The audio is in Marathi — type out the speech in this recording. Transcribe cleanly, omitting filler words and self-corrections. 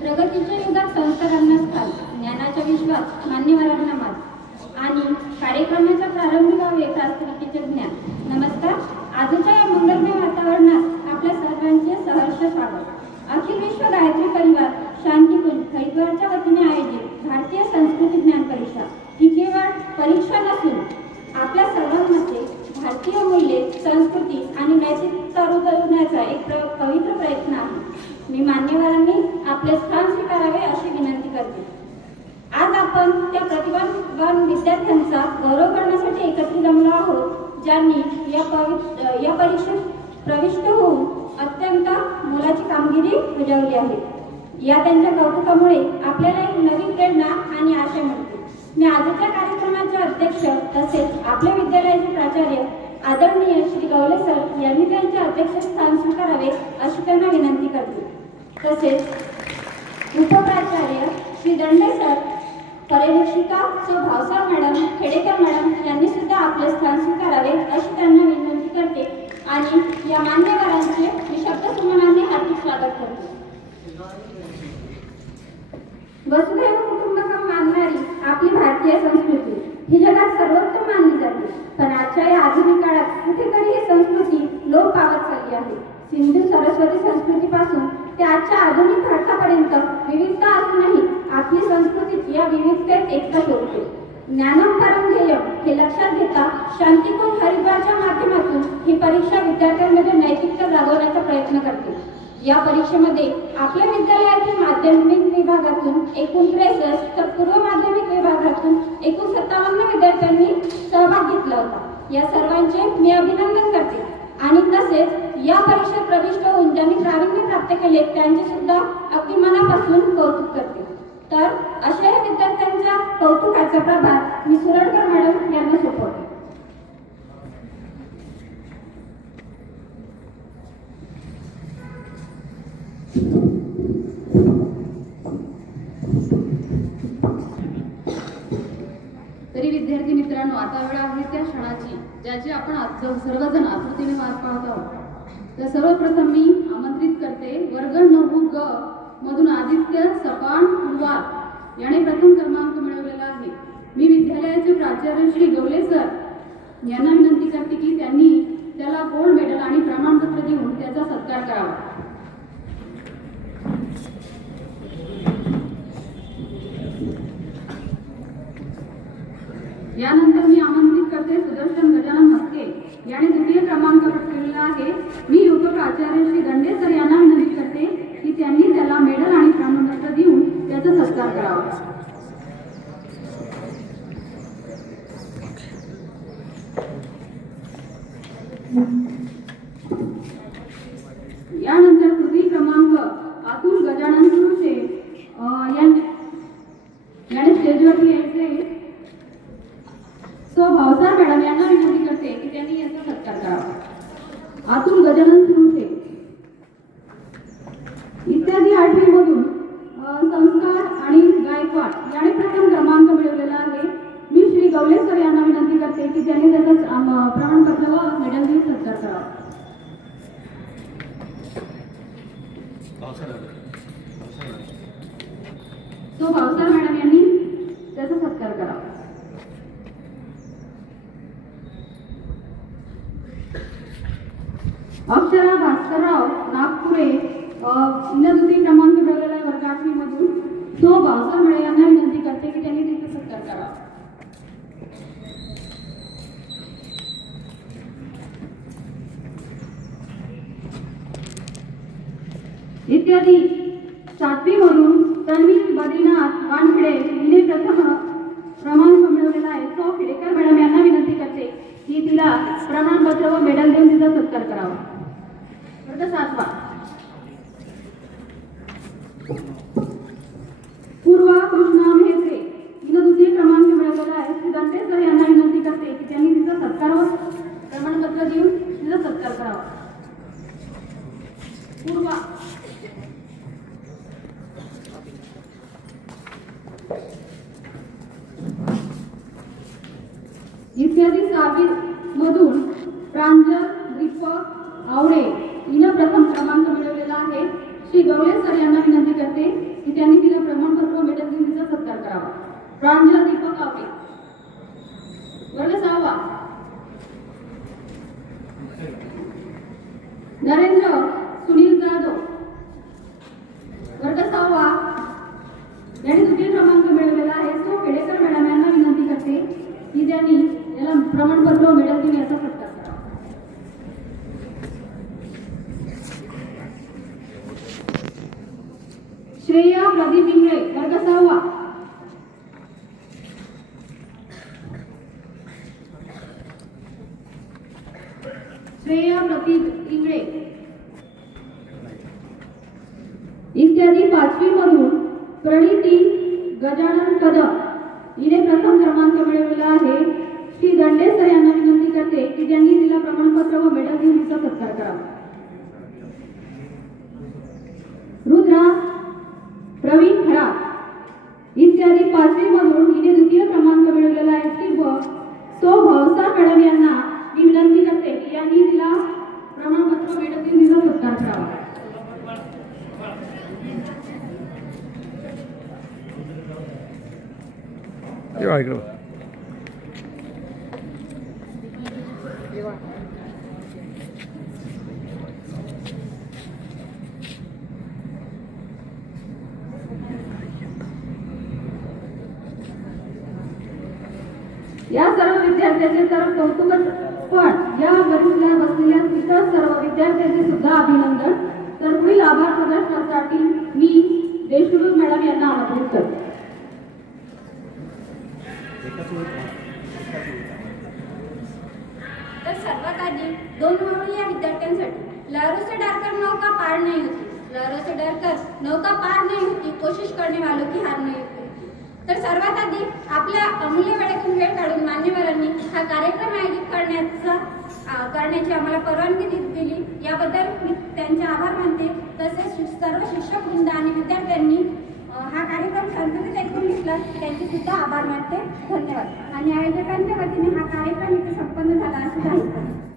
प्रगतीच्या युगात संस्कारांना स्थान, ज्ञानाच्या विश्वात मान्यवरांना मान आणि कार्यक्रमाच्या प्रारंभी व्हावे प्रास्ताविकेचे ज्ञान. नमस्कार. आजच्या या मंगलमय वातावरणात आपल्या सर्वांचे सहर्ष स्वागत. अखिल विश्व गायत्री परिवार शांतिकुंज हरिद्वारच्या वतीने आयोजित भारतीय संस्कृती ज्ञान परीक्षा ही केवळ परीक्षा नसून आपल्या सर्वांमध्ये भारतीय मूल्ये, संस्कृती आणि नैतिकता रुजवण्याचा एक पवित्र प्रयत्न आहे. मी मान्यवरांनी आपले स्थान स्वीकारावे अशी विनंती करते. आज आपण त्या प्रतिभावान विद्यार्थ्यांचा गौरव करण्यासाठी एकत्रित जमलो आहोत, ज्यांनी या परीक्षेत प्रविष्ट होऊन अत्यंत मोलाची कामगिरी बजावली आहे. या त्यांच्या कौतुकामुळे आपल्याला एक नवीन प्रेरणा आणि आशा मिळते. मी आजच्या कार्यक्रमाचे अध्यक्ष तसेच आपल्या विद्यालयाचे प्राचार्य आदरणीय श्री गवले सर यांनी त्यांचे अध्यक्षस्थान स्वीकारावे अशी त्यांना विनंती करते. तसेच उपप्राचार्य श्री दंडे सर, पर्यवेक्षिका सौ भावसार मॅडम, खेडेकर मॅडम यांनी सुद्धा आपले स्थान स्वीकारावे अशी त्यांना विनंती करते आणि या मान्यवरांचे मी शब्दसुमनाने हार्दिक स्वागत करते. वसुधैव कुटुंबकम मानणारी आपली भारतीय संस्कृती ही जगात सर्वोत्तम मानली जाते, पण आजच्या या आधुनिक काळात कुठेतरी ही संस्कृती लोप पावत चालली आहे. सिंधू सरस्वती संस्कृतीपासून ते आजच्या आधुनिक भारतापर्यंत विविधता असूनही आपली संस्कृती या विविधतेत एकता शोधते. ज्ञानम परम ध्येयम हे लक्षात घेता शांतिकुंज हरिद्वारच्या माध्यमातून ही परीक्षा विद्यार्थ्यांमध्ये नैतिकता जागवण्याचा प्रयत्न करते. या परीक्षेमध्ये आपल्या विद्यालयातील माध्यमिक विभागातून एकूण 63 तर पूर्व माध्यमिक विभागातून एकूण 57 विद्यार्थ्यांनी सहभाग घेतला होता. या सर्वांचे मी अभिनंदन करते आणि तसेच या परीक्षेत प्रविष्ट होऊन ज्यांनी प्रावीण्य प्राप्त केले त्यांचे सुद्धा अगदी मनापासून कौतुक करते. तर अशा या विद्यार्थ्यांच्या कौतुकाचा प्रभार मी सुरडकर मॅडम यांना सोपवते. तरी विद्यार्थी मित्रांनो, आता वेळ आहे त्या क्षणाची ज्याची आपण सर्वजण आतुरतेने वाट पाहत आहोत. तर सर्वप्रथम मी आमंत्रित करते वर्ग 9 ग मधून आदित्य सपान कुलवार याने प्रथम क्रमांक मिळवलेला आहे. मी विद्यालयाचे प्राचार्य श्री गवले सर यांना विनंती करते की त्यांनी त्याला गोल्ड मेडल आणि प्रमाणपत्र देऊन त्याचा सत्कार करावा. यानंतर मी आमंत्रित करते सुदर्शन गजानन मस्के याने द्वितीय क्रमांक पटकावलेला आहे. मी उपप्राचार्य श्री दंडे सर यांना विनंती करते की त्यांनी त्याला मेडल आणि प्रमाणपत्र देऊन त्याचा सत्कार करावा. यानंतर तृतीय क्रमांक अतुल गजानन सुरुशे याने स्टेजवरती यायचे. सो भावसार मॅडम यांना विनंती करते की त्यांनी याचा सत्कार करावा. अतुल गजानन सुरुशे इत्यादी 8वी मधून संस्कार आणि गायकवाड याने प्रथम क्रमांक मिळवलेला आहे. मी श्री गवले सर यांना विनंती करते की त्यांनी त्याचा प्रमाणपत्र व मेडल देऊन सत्कार करावा. सो भावसार मॅडम यांनी त्याचा सत्कार करावा. अक्षरा भास्करराव नागपुरे द्वितीय क्रमांक मिळवलेला आहे वर्ग 8वी मधून. सो भावसार मॅडम यांना विनंती करते की त्यांनी त्याचा सत्कार करावा. इत्यादी 7वी मधून तन्वी बद्रीनाथ वानखेडे हिने प्रथम क्रमांक मिळवलेला आहे. सो खेडेकर मॅडम यांना विनंती करते की तिला प्रमाणपत्र व मेडल देऊन तिचा सत्कार करावा. वर्ग 7वा पूर्वा कृष्णा मेहत्रे हिने द्वितीय क्रमांक मिळवलेला आहे. श्री दंडे सर यांना विनंती करते की त्यांनी तिचा सत्कार व प्रमाणपत्र देऊन तिचा सत्कार करावा. पूर्वा इत्यादी 6वी मधून प्रांजल दीपक आवडे हिने प्रथम क्रमांक मिळवलेला आहे. श्री गवळे सर यांना विनंती करते प्रांजल दीपक आपे. वर्ग 6वा नरेंद्र सुनील जाधव. वर्ग 6वा यांनी द्वितीय क्रमांक मिळवलेला आहे सो खेडेकर मॅडम यांना विनंती करते की त्यांनी याला प्रमाणपत्र मेडल देऊन याचा सत्कार करावा. श्रेया प्रदीप इंगळे. वर्ग 6वा श्रेया प्रदीप इंगळे. इत्यादी 5वी मधून प्रणिती गजानन कदम हिने प्रथम क्रमांक मिळवलेला आहे. श्री दंडे सर यांना विनंती करते की त्यांनी तिला प्रमाणपत्र व मेडल देऊन तिचा सत्कार करावा. रुद्रा प्रवीण खरा. इत्यादी 5वी मधून हिने द्वितीय क्रमांक मिळवलेला आहे. श्री सो भवसा मॅडम यांना मी विनंती करते की यांनी तिला प्रमाणपत्र व मेडल देऊन तिचा सत्कार करावा. या सर्व विद्यार्थ्यांचे तर कौतुकच पण या वरील बसलेल्या इतर सर्व विद्यार्थ्यांचे सुद्धा अभिनंदन. तर पुढील आभार प्रदर्शनासाठी मी देशमुख मॅडम यांना आमंत्रित करते. तर सर्वात आधी 2 म्हणून या विद्यार्थ्यांसाठी लहरों से डरकर नौका पार नहीं होती, लहरों से डरकर नौका पार नहीं होती, कोशिश करने वालों की हार नहीं होती. तर सर्वात आधी आपल्या अमूल्य वेळेतून वेळ काढून मान्यवरांनी हा कार्यक्रम आयोजित करण्याची आम्हाला परवानगी दिली याबद्दल मी त्यांचे आभार मानते. तसेच सर्व शिक्षक वृंद आणि विद्यार्थ्यांनी हा कार्यक्रम शांततेत ऐकून घेतला त्यांचे सुद्धा आभार मानते. धन्यवाद. आणि आयोजकांच्या वतीने हा कार्यक्रम इथे संपन्न झाला असे जाहीर करते.